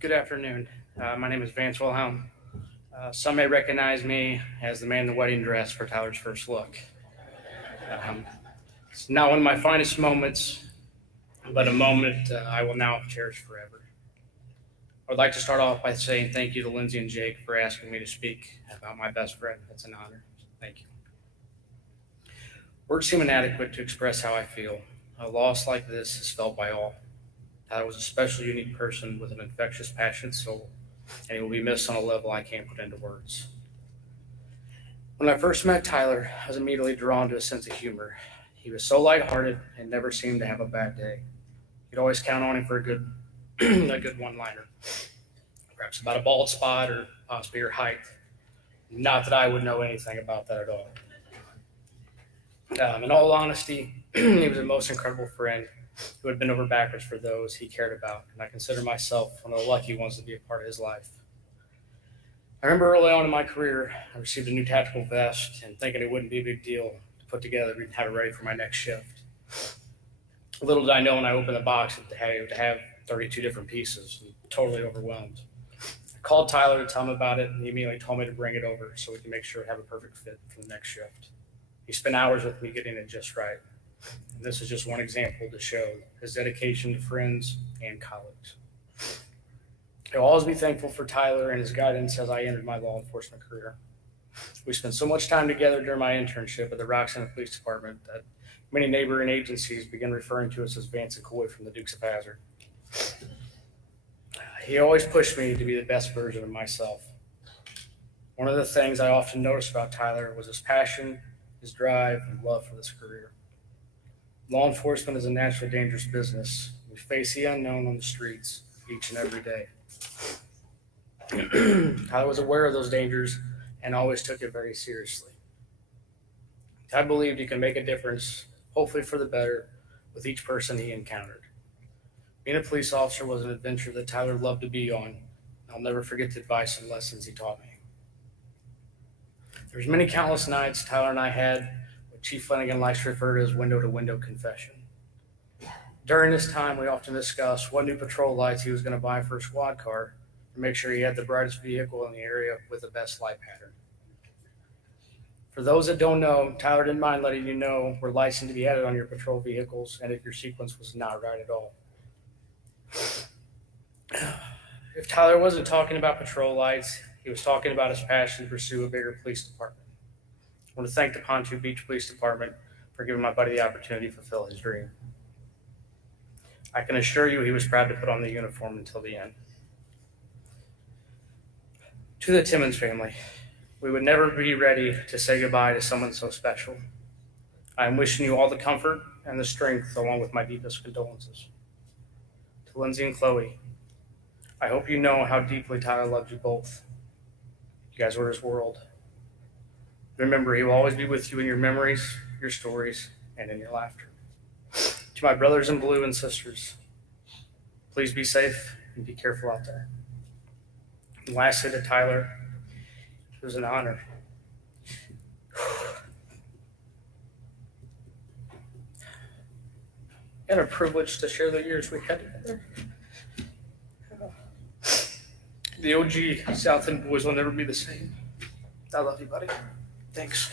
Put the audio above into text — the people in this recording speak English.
Good afternoon. My name is Vance Wilhelm. Some may recognize me as the man in the wedding dress for Tyler's first look. Um, it's not one of my finest moments, but a moment I will now cherish forever. I would like to start off by saying thank you to Lindsay and Jake for asking me to speak about my best friend. It's an honor. Thank you. Words seem inadequate to express how I feel. A loss like this is felt by all. Tyler was a special, unique person with an infectious, passionate soul, and he will be missed on a level I can't put into words. When I first met Tyler, I was immediately drawn to his sense of humor. He was so lighthearted and never seemed to have a bad day. You'd always count on him for a good, a good one-liner, perhaps about a bald spot or possibly your height. Not that I would know anything about that at all. In all honesty, he was a most incredible friend who had been over backwards for those he cared about, and I consider myself one of the lucky ones to be a part of his life. I remember early on in my career, I received a new tactical vest and thinking it wouldn't be a big deal to put together and have it ready for my next shift. Little did I know when I opened the box that it would have 32 different pieces, and totally overwhelmed. I called Tyler to tell him about it, and he immediately told me to bring it over so we can make sure it have a perfect fit for the next shift. He spent hours with me getting it just right. And this is just one example to show his dedication to friends and colleagues. I'll always be thankful for Tyler and his guidance as I entered my law enforcement career. We spent so much time together during my internship at the Roxanne Police Department that many neighboring agencies began referring to us as Vance and Coy from the Dukes of Hazzard. He always pushed me to be the best version of myself. One of the things I often noticed about Tyler was his passion, his drive, and love for this career. Law enforcement is a naturally dangerous business. We face the unknown on the streets each and every day. I was aware of those dangers and always took it very seriously. I believed he could make a difference, hopefully for the better, with each person he encountered. Being a police officer was an adventure that Tyler loved to be on. I'll never forget the advice and lessons he taught me. There's many countless nights Tyler and I had what Chief Flanagan likes to refer to as window-to-window confession. During this time, we often discussed what new patrol lights he was going to buy for a squad car to make sure he had the brightest vehicle in the area with the best light pattern. For those that don't know, Tyler didn't mind letting you know where lights need to be added on your patrol vehicles and if your sequence was not right at all. If Tyler wasn't talking about patrol lights, he was talking about his passion to pursue a bigger police department. I want to thank the Pontoon Beach Police Department for giving my buddy the opportunity to fulfill his dream. I can assure you he was proud to put on the uniform until the end. To the Timmins family, we would never be ready to say goodbye to someone so special. I am wishing you all the comfort and the strength along with my deepest condolences. To Lindsay and Chloe, I hope you know how deeply Tyler loved you both. You guys were his world. Remember, he will always be with you in your memories, your stories, and in your laughter. To my brothers in blue and sisters, please be safe and be careful out there. And lastly, to Tyler, it was an honor. And a privilege to share the years we had together. The OG South End boys will never be the same. I love you, buddy. Thanks.